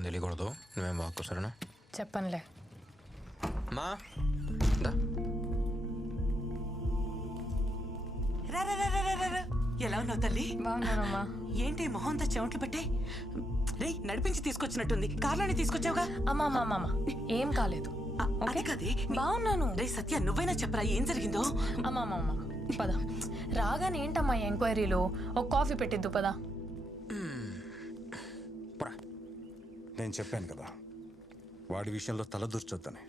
చెప్పింది తెలియకూడదు. నువ్వేం వాక్కు సరేనా? చెప్పనులే. మా ఎలా ఉన్నావు తల్లి? బాగున్నానమ్మా. ఏంటి మొహంతా చెమట్లు పట్టాయి? రే నడిపించి తీసుకొచ్చినట్టుంది. కార్లోనే తీసుకొచ్చావుగా? అమ్మా అమ్మా అమ్మా ఏం కాలేదు. అదే కదే. బాగున్నాను. రే సత్య, నువ్వైనా చెప్పరా ఏం జరిగిందో? అమ్మా అమ్మా అమ్మా పద. రాగానే ఏంటమ్మా ఎంక్వైరీలో? ఒక కాఫీ పెట్టిద్దు పద. నేను చెప్పాను కదా వాడి విషయంలో తలదూర్చొద్దని.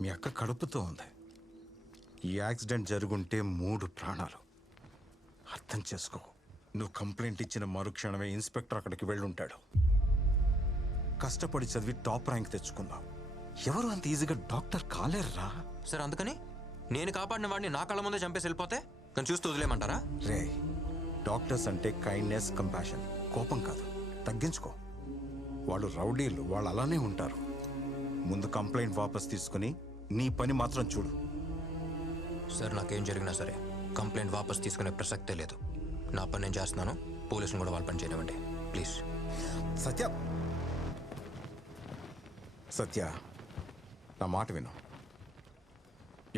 మీ అక్క కడుపుతో ఉంది. ఈ యాక్సిడెంట్ జరుగుంటే 3 ప్రాణాలు. అర్థం చేసుకో. నువ్వు కంప్లైంట్ ఇచ్చిన మరుక్షణమే ఇన్స్పెక్టర్ అక్కడికి వెళ్ళుంటాడు. కష్టపడి చదివి టాప్ ర్యాంక్ తెచ్చుకుందాం. ఎవరు అంత ఈజీగా డాక్టర్ కాలేరురా. సార్ అందుకని నేను కాపాడిన వాడిని నా కళ్ళ ముందే చంపేసి వెళ్ళిపోతే నేను చూస్తూ వదిలేమంటారా? రే, డాక్టర్స్ అంటే కైండ్నెస్, కంపాషన్, కోపం కాదు. తగ్గించుకో. వాళ్ళు రౌడీలు, వాళ్ళు అలానే ఉంటారు. ముందు కంప్లైంట్ వాపస్ తీసుకుని నీ పని మాత్రం చూడు. సార్ నాకేం జరిగినా సరే కంప్లైంట్ వాపస్ తీసుకునే ప్రసక్తే లేదు. నా పని నేను చేస్తున్నాను. పోలీసులు కూడా వాళ్ళ పని చేయనివ్వండి ప్లీజ్. సత్య, సత్య నా మాట విను.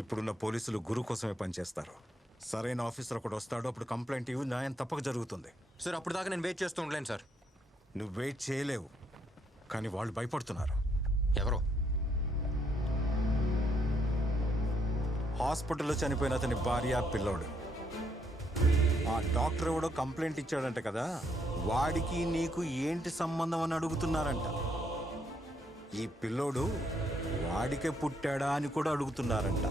ఇప్పుడున్న పోలీసులు గురు కోసమే పనిచేస్తారు. సరైన ఆఫీసర్ ఒకటి వస్తాడు, అప్పుడు కంప్లైంట్ ఇవ్వు, న్యాయం తప్పక జరుగుతుంది. సార్ అప్పుడు దాకా నేను వెయిట్ చేస్తూ ఉండలేను సార్. నువ్వు వెయిట్ చేయలేవు, కానీ వాళ్ళు భయపడుతున్నారు. ఎవరు? హాస్పిటల్లో చనిపోయిన అతని భార్య, పిల్లోడు. ఆ డాక్టర్ ఎవడో కంప్లైంట్ ఇచ్చాడంట కదా, వాడికి నీకు ఏంటి సంబంధం అని అడుగుతున్నారంట. ఈ పిల్లోడు వాడికే పుట్టాడా అని కూడా అడుగుతున్నారంట.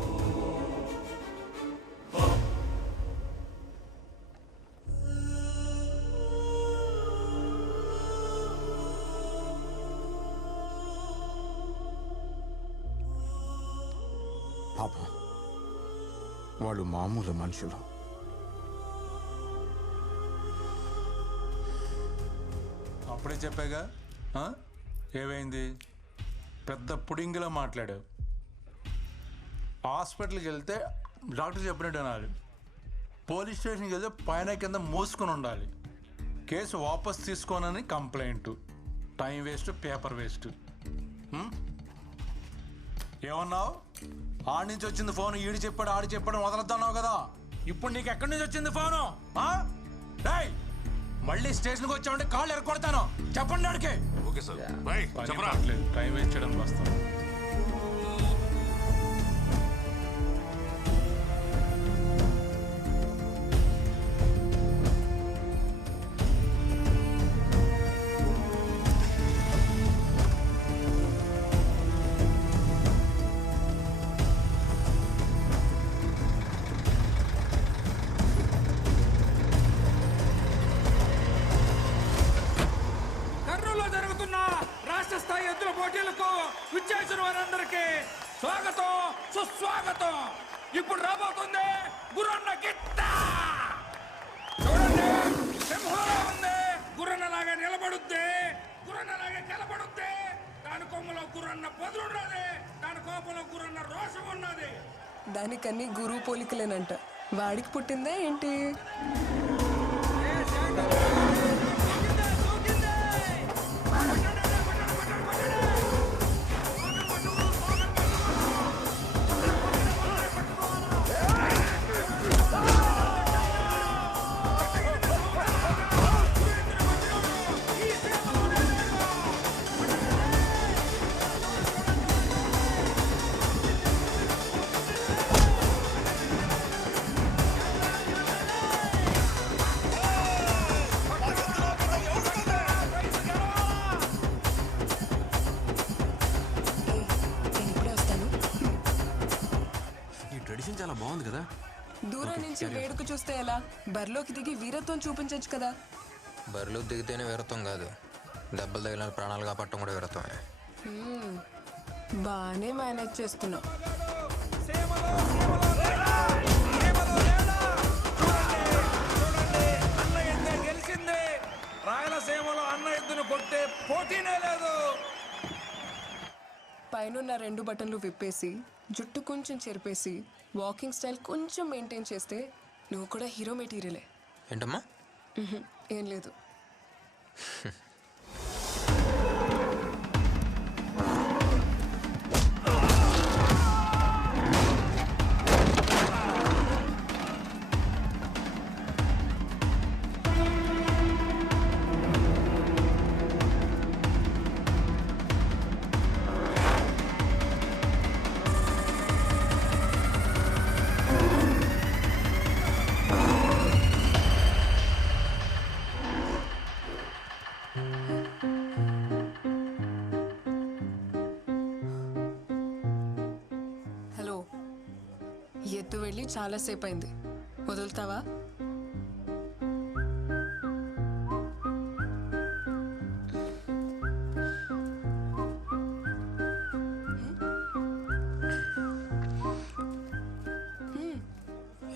పాపం, వాళ్ళు మామూలు మనుషులు. అప్పుడే చెప్పాగా. ఏమైంది? పెద్ద పుడింగిలా మాట్లాడావు. హాస్పిటల్కి వెళ్తే డాక్టర్ చెప్పినట్టు అనాలి. పోలీస్ స్టేషన్కి వెళ్తే పైన కింద మూసుకొని ఉండాలి. కేసు వాపస్ తీసుకోనని complaint. Time waste, paper waste. ఏమన్నావు? ఆడి నుంచి వచ్చింది ఫోన్. ఈడు చెప్పాడు, ఆడి చెప్పాడు, వదలొద్దన్నావు కదా. ఇప్పుడు నీకు ఎక్కడి నుంచి వచ్చింది ఫోను? మళ్ళీ స్టేషన్కి వచ్చామంటే కాళ్ళు ఎరగొడతాను. చెప్పండి ఆడికి. టైం వేస్ట్ చేయడానికి వస్తాను. స్వాగతం, సుస్వాగతం. ఇప్పుడు రాబోతుంది గురన్న గిట్ట. చూడండి, సింహంలా ఉంది. గుర్రన్నలాగా నిలబడుద్ది, గుర్రన్నలాగా నిలబడుద్ది. దాని కొమ్మలో గుర్రన్న పదులున్నది, దాని కోపంలో గుర్రన్న రోషం ఉన్నది. దానికన్నీ గురువు పోలికలేనంట. వాడికి పుట్టిందే ఏంటి? చాలా బాగుంది కదా. దూరం నుంచి వేడుక చూస్తే ఎలా? బరిలోకి దిగి వీరత్వం చూపించచ్చు కదా. బరిలో దిగితేనే వీరత్వం కాదు, దెబ్బలు తగిలిన ప్రాణాలు కాపాడటం కూడా వీరత్వమే. బాగానే మేనేజ్ చేస్తున్నావు. గెలిచింది. రాయలసీమలో అన్న ఎద్దును కొట్టే పోటీనే లేదు. పైనున్న 2 బటన్లు విప్పేసి, జుట్టు కొంచెం చెరిపేసి, వాకింగ్ స్టైల్ కొంచెం మెయింటైన్ చేస్తే నువ్వు కూడా హీరో మెటీరియలే. ఏంటమ్మా? ఏం లేదు. చాలాసేపు అయింది, వదులుతావా?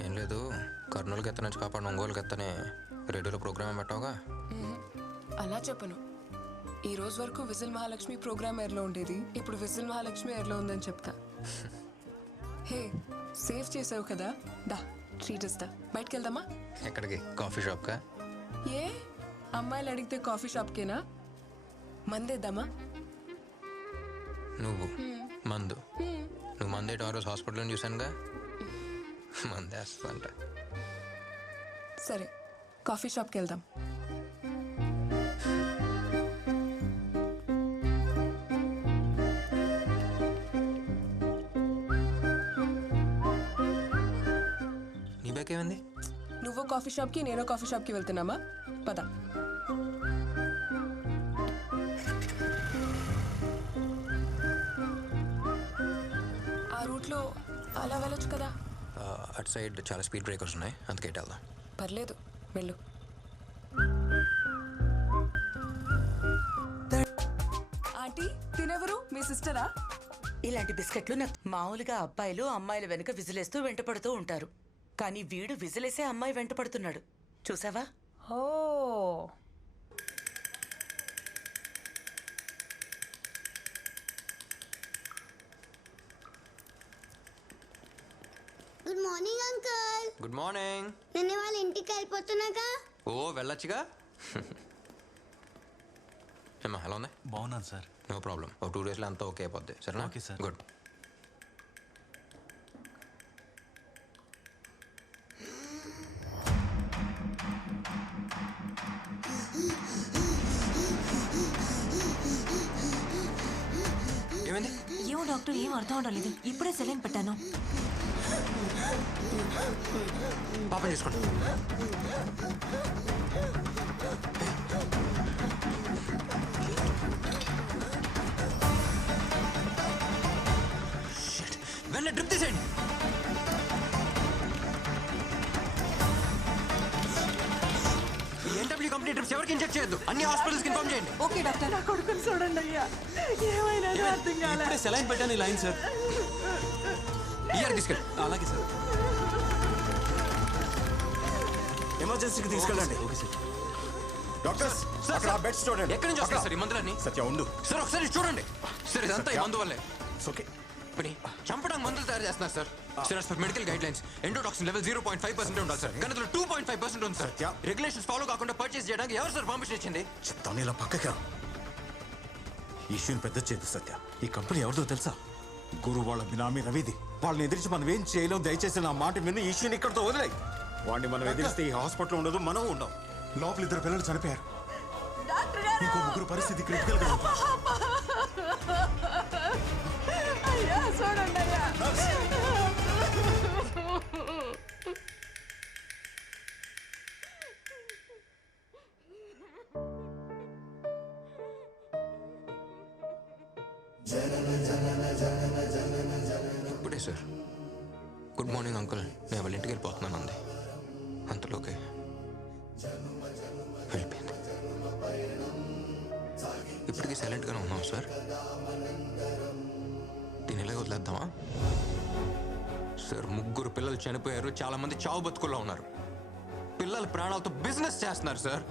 ఏం లేదు, కర్నూలుకి ఎత్త నుంచి కాపాడు ఒంగోలుకి ఎత్తనే రేడియోలో ప్రోగ్రామ్ పెట్టావుగా. అలా చెప్పను. ఈ రోజు వరకు విజిల్ మహాలక్ష్మి ప్రోగ్రామ్ ఎయిర్లో ఉండేది, ఇప్పుడు విజిల్ మహాలక్ష్మి ఎయిర్లో ఉందని చెప్తా. హే, సేవ్ చేసావు కదా, దా ట్రీట్ ఇస్తా. బయటికి వెళ్దామా? ఎక్కడికి? కాఫీ షాప్కా? ఏ అమ్మాయిలు అడిగితే కాఫీ షాప్కేనా? మందేద్దామా? నువ్వు మందు? నువ్వు మందేటి ఆ రోజు హాస్పిటల్లో చూశానుగా. మందేస్తా. సరే, కాఫీ షాప్కి వెళ్దాం. నీ బ్యాగ్ ఏమైంది? నువ్వు కాఫీ షాప్కి, నేను కాఫీ షాప్కి వెళ్తున్నామా? పద. ఆ రూట్లో అలా వెళ్ళొచ్చు కదా. అటు సైడ్ చాలా స్పీడ్ బ్రేకర్స్ ఉన్నాయి, అందుకే ఇటు వెళ్దాం. పర్లేదు, వెళ్ళు. ఆంటీ, తినెవరు? మీ సిస్టరా? ఇలాంటి బిస్కెట్లు నాకు మామూలుగా అబ్బాయిలు అమ్మాయిల వెనుక విజిలేస్తూ వెంటపడుతూ ఉంటారు. కానీ వీడు విజిలేసే అమ్మాయి వెంటపడుతున్నాడు. చూసావా? ఓ, good morning uncle. Good morning. నిన్న వాళ్ళ ఇంటికి వెళ్ళిపోతున్నాగా. ఓ వెళ్ళొచ్చుగా. ఏమ్మా ఎలా ఉంది? బాగున్నాను సార్. నో ప్రాబ్లం, ఒక 2 డేస్లో అంతా ఓకే అయిపోద్ది. సరేనా? Okay sir. గుడ్. ఏమైంది? ఏమో డాక్టర్, ఏం అర్థం అవడం లేదు. ఇప్పుడే సెలైన్ పెట్టాను. పాపం చేసుకోండి. వెళ్ళి డ్రిప్ తీసేయండి. ఎన్డబ్ల్యూ కంపెనీ డ్రిప్స్ ఎవరికి ఇంజెక్ట్ చేయొద్దు. అన్ని హాస్పిటల్స్కి ఇన్ఫార్మ్ చేయండి. Okay doctor. నా కొడుకుని చూడండి అయ్యా, ఏమైనా అర్థం కాలే. ఇప్పుడే సెలైన్ పెట్టాను, ఈ లైన్ సార్. ఇయర్ తీసుకెళ్ళి. అలాగే సార్. ఎమర్జెన్సీకి తీసుకెళ్ళండి. Okay sir. డాక్టర్స్, అక్కడ ఆ బెడ్స్ చూడండి. ఎక్కడి నుంచి వస్తారు సార్ ఈ మందులన్నీ? సత్య ఉండు. సార్ ఒకసారి చూడండి సార్, ఇదంతా ఈ మందు వల్లే. ఓకే. ఇప్పుడు చంపడానికి మందులు తయారు చేస్తున్నారు sir. Sir as per medical guide lines endotoxin level 0.5% ఉండాలి సార్, కానీ అందులో 2.5% ఉంది సార్. సత్య. రెగ్యులేషన్స్ ఫాలో కాకుండా పర్చేస్ చేయడానికి ఎవరు సార్ పర్మిషన్ ఇచ్చింది? చెప్తాను, ఇలా పక్కకి రా. ఈ ఇష్యూని పెద్ద చేయదు సత్య. ఈ కంపెనీ ఎవరిదో తెలుసా? గురు వాళ్ళ బినామీ రవిది. వాళ్ళని ఎదిరించి మనం ఏం చేయలేం. దయచేసి నా మాట విని ఈ ఇష్యూని ఇక్కడితో వదిలేయి. వాడిని మనం ఎదిరిస్తే ఈ హాస్పిటల్ ఉండదు, మనం ఉండం. లోపల 2 పిల్లలు చనిపోయారు. ఇంకో 3 పరిస్థితి క్రిటికల్ గా ఉంది. అయ్యా చూడండి అయ్యా. ఇప్పుడే సార్ గుడ్ మార్నింగ్ అంకుల్, నేను వాళ్ళ ఇంటికి వెళ్ళిపోతున్నాను అంది. అంతలోకే వెళ్ళిపోయింది. ఇప్పటికీ సైలెంట్గానే ఉన్నాం సార్. దీని ఇలాగ వదిలేద్దామా సార్? 3 పిల్లలు చనిపోయారు, చాలా మంది చావు బతుకుల్లో ఉన్నారు. పిల్లల ప్రాణాలతో బిజినెస్ చేస్తున్నారు సార్.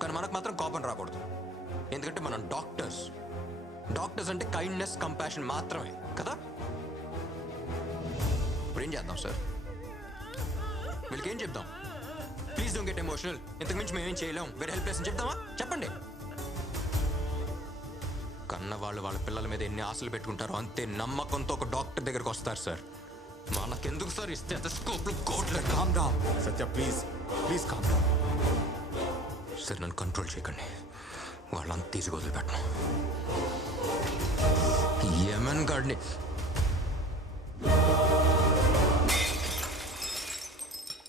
కానీ మనకు మాత్రం కోపం రాకూడదు, ఎందుకంటే మనం డాక్టర్స్. డాక్టర్స్ అంటే కైండ్నెస్, కంపాషన్ మాత్రమే కదా. ఇప్పుడు ఏం చేద్దాం సార్? వీళ్ళకి ఏం చెప్దాం? ప్లీజ్ డోంట్ గెట్ ఎమోషనల్, ఇంతకు మించి మేమేం చేయలేం, వెరీ హెల్ప్లెస్ అని చెప్దామా? చెప్పండి. కన్న వాళ్ళు వాళ్ళ పిల్లల మీద ఎన్ని ఆశలు పెట్టుకుంటారో అంతే నమ్మకంతో ఒక డాక్టర్ దగ్గరకు వస్తారు సార్. మనకెందుకు సార్ ఈ స్టెథోస్కోప్లు, కోట్లు? Calm down Satya, please please calm down. Sir నన్ను కంట్రోల్ చేయకండి, వాళ్ళంతా తీసుకు వదిలిపెట్టను. యమన్ గాడిని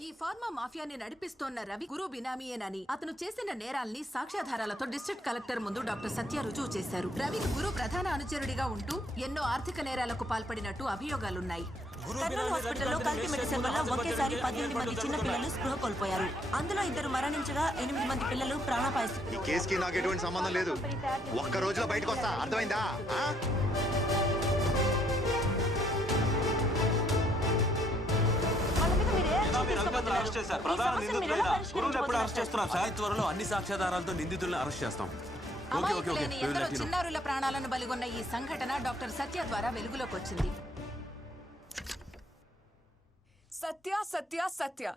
ఈ ఫార్మా మాఫియాని నడిపిస్తోన్న రవి గురు బినామీయేనని, అతను చేసిన నేరాల్ని సాక్ష్యాధారాలతో డిస్ట్రిక్ట్ కలెక్టర్ ముందు డాక్టర్ సత్య రుజువు చేశారు. రవి గురు ప్రధాన అనుచరుడిగా ఉంటూ ఎన్నో ఆర్థిక నేరాలకు పాల్పడినట్టు అభియోగాలున్నాయి. కర్నూలు హాస్పిటల్లో కల్తీ మెడిసిన్ వల్ల ఒకేసారి 18 మంది చిన్న పిల్లలు స్పృహ కోల్పోయారు. అందులో 2 మరణించగా 8 మంది పిల్లలు ప్రాణాపాయ ఈ కేసుకి నాకు ఎటువంటి సంబంధం లేదు. ఒక్క రోజులో బయటకు వస్తా, అర్థమైందా? త్వరలో అన్ని సాక్ష్యాధారాలతో నిందితులను అరెస్ట్ చేస్తాం. అమాయకులైన ఎందరో చిన్నారుల ప్రాణాలను బలిగొన్న ఈ సంఘటన డాక్టర్ సత్య ద్వారా వెలుగులోకి వచ్చింది. సత్య సత్య సత్య.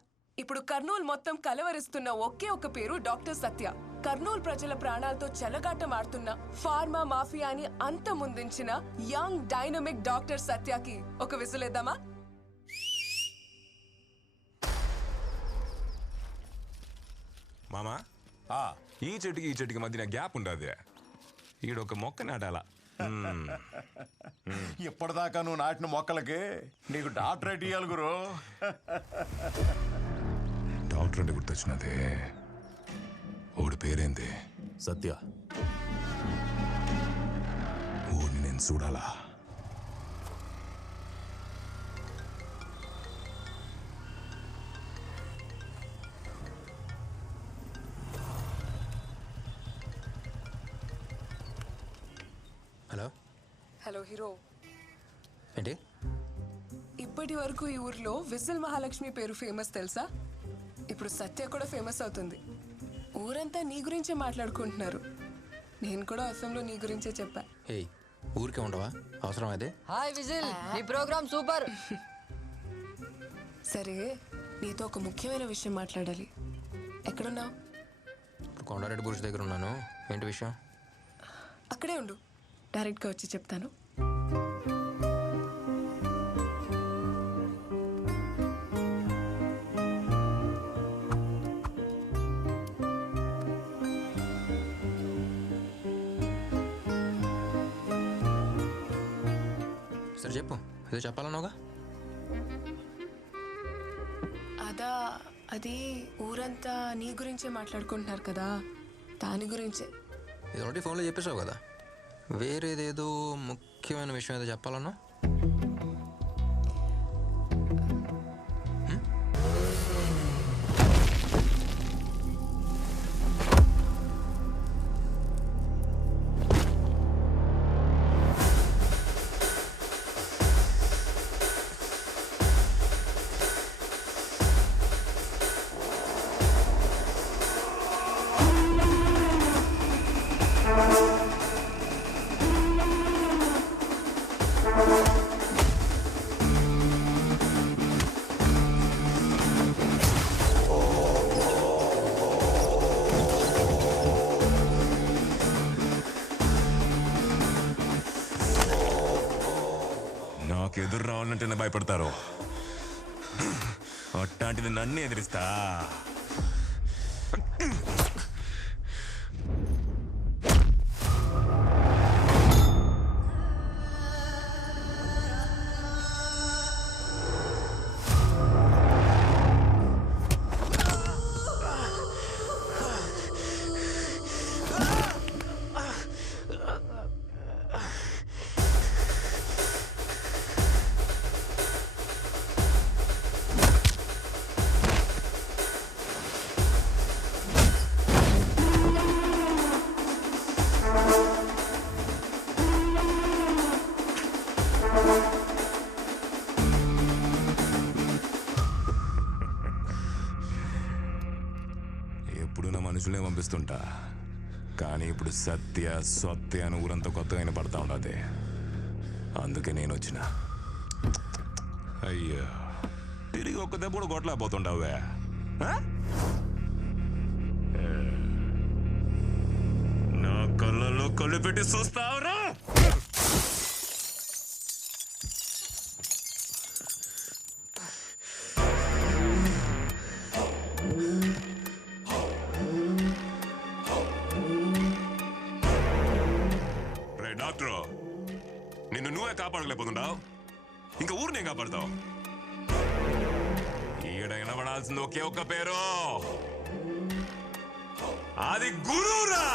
ఇప్పుడు కర్నూలు మొత్తం కలవరిస్తున్న ఒకే ఒక పేరు డాక్టర్ సత్య. కర్నూలు ప్రజల ప్రాణాలతో చెలగాటం ఆడుతున్న ఫార్మా మాఫియాని అంతమొందించిన యంగ్ డైనమిక్ డాక్టర్ సత్యకి ఒక విసులేద్దామా? మామా ఈ చెట్టుకి మధ్యన గ్యాప్ ఉండదు. ఈడొక మొక్క నాటాలా. ఇప్పటిదాకా నువ్వు నాటిన మొక్కలకి నీకు డాక్టరేట్ ఇయ్యాలి గురు. డాక్టర్ అంటే గుర్తొచ్చినదే. ఓడి పేరేంది? సత్య. ఓడిని నేను చూడాలా? Hello hello hero. ఏంటి? ఇప్పటి వరకు ఈ ఊర్లో విజిల్ మహాలక్ష్మి పేరు ఫేమస్ తెలుసా? ఇప్పుడు సత్య కూడా ఫేమస్ అవుతుంది. ఊరంతా నీ గురించే మాట్లాడుకుంటున్నారు. నేను కూడా అసెంబ్లీలో నీ గురించే చెప్పా. ఏయ్, ఊరికే ఉండవా? అవసరం అదే. హాయ్ విజిల్, ఈ ప్రోగ్రామ్ సూపర్. సరే, నీతో ఒక ముఖ్యమైన విషయం మాట్లాడాలి. ఎక్కడున్నావు? కొండారెడ్డి గురించి దగ్గర ఉన్నాను. ఏంటి విషయం? అక్కడే ఉండు, డైరెక్ట్గా వచ్చి చెప్తాను. సరే చెప్పు, ఏదో చెప్పాలన్నావుగా. అది ఊరంతా నీ గురించే మాట్లాడుకుంటున్నారు కదా, దాని గురించే. ఇది ఆల్రెడీ ఫోన్లో చెప్పేసావు కదా. వేరేదేదో ముఖ్యమైన విషయం ఏదో చెప్పాలన్నా. నాకు ఎదురు రావాలంటేనే భయపడతారు. అట్లాంటిది నన్ను ఎదిరిస్తా. ఎప్పుడు నా మనుషులే పంపిస్తుంటా, కానీ ఇప్పుడు సత్య సత్య అని ఊరంతా కొత్తగా వినపడతా ఉండదు. అందుకే నేను వచ్చిన. అయ్యో, తిరిగి ఒక్క దెబ్బ కూడా కొట్టలేకపోతుండవే. నా కళ్ళల్లో కళ్ళు పెట్టి చూస్తావురా? డాక్టర్, నిన్ను నువ్వే కాపాడలేకపోతుంటావు, ఇంకా ఊరినే కాపాడతావు. ఈడ వినబడాల్సింది ఒకే ఒక్క పేరు, అది గురువురా.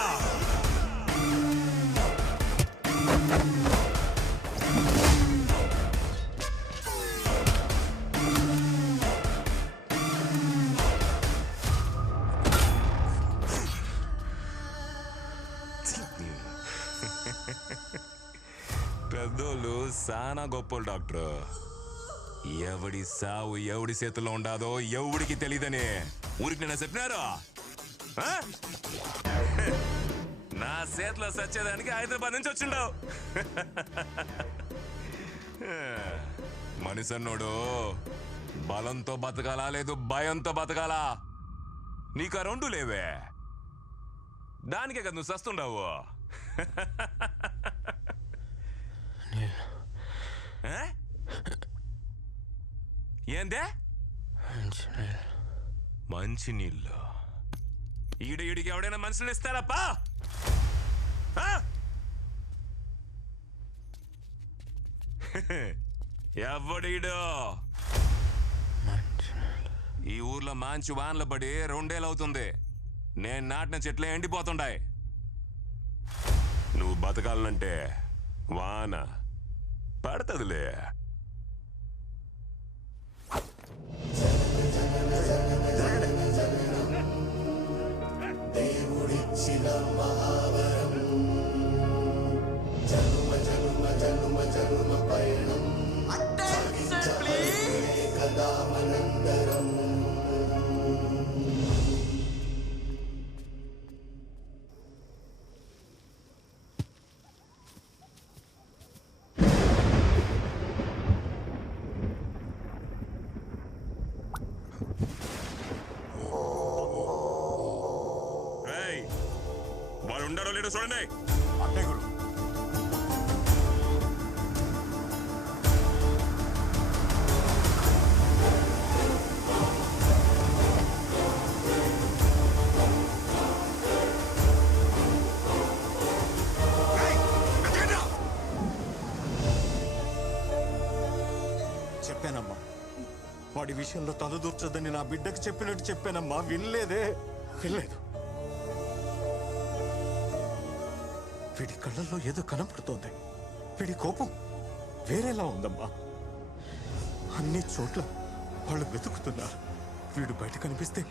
చాలా గొప్పలు డాక్టర్. ఎవడి సావు ఎవడి చేతిలో ఉండాదో ఎవడికి తెలియదని ఊరికి నేను చెప్పినారు. నా చేతిలో సచ్చేదానికి హైదరాబాద్ నుంచి వచ్చిండవు. మనిషి అన్నోడు బలంతో బతకాలా లేదు భయంతో బతకాలా? నీకు ఆ రెండు లేవే, దానికే కదా నువ్వు సస్తుండవు. ఏందే మంచినీళ్ళు? ఈడికి ఎవడైనా మనుషులు ఇస్తారప్పా? ఎవడీడు? ఈ ఊర్లో మంచి వానలు పడి 2 ఏళ్ళు అవుతుంది. నేను నాటిన చెట్లే ఎండిపోతుండాయి. నువ్వు బతకాలంటే వాన పడుతుందిలే. దేవుడిచ్చిన మహావరం జనుమ జనుమ జనుమ జనుమ పయనం కదా మనందరం. వాడు ఉండారో లేడో చూడండి. అంటే గురు చెప్పానమ్మా, వాడి విషయంలో తలదూర్చొద్దని నా బిడ్డకు చెప్పినట్టు చెప్పానమ్మా. వినలేదు. వీడి కళ్ళల్లో ఏదో కనపడుతోంది. వీడి కోపం వేరేలా ఉందమ్మా. అన్ని చోట్ల వాళ్ళు వెతుకుతున్నారు. వీడు బయట కనిపిస్తే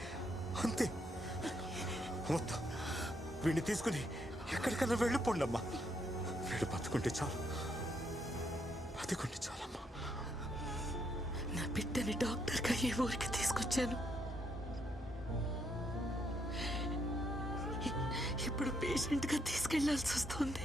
అంతే. మొత్తం వీడిని తీసుకుని ఎక్కడికన్నా వెళ్ళిపోండమ్మా. వీడు బతుకుంటే చాలు, బతికుంటే చాలమ్మా. నా బిడ్డని డాక్టర్గా ఈ ఊరికి తీసుకొచ్చాను. ఇప్పుడు పేషెంట్గా తీసుకెళ్లాల్సి వస్తుంది.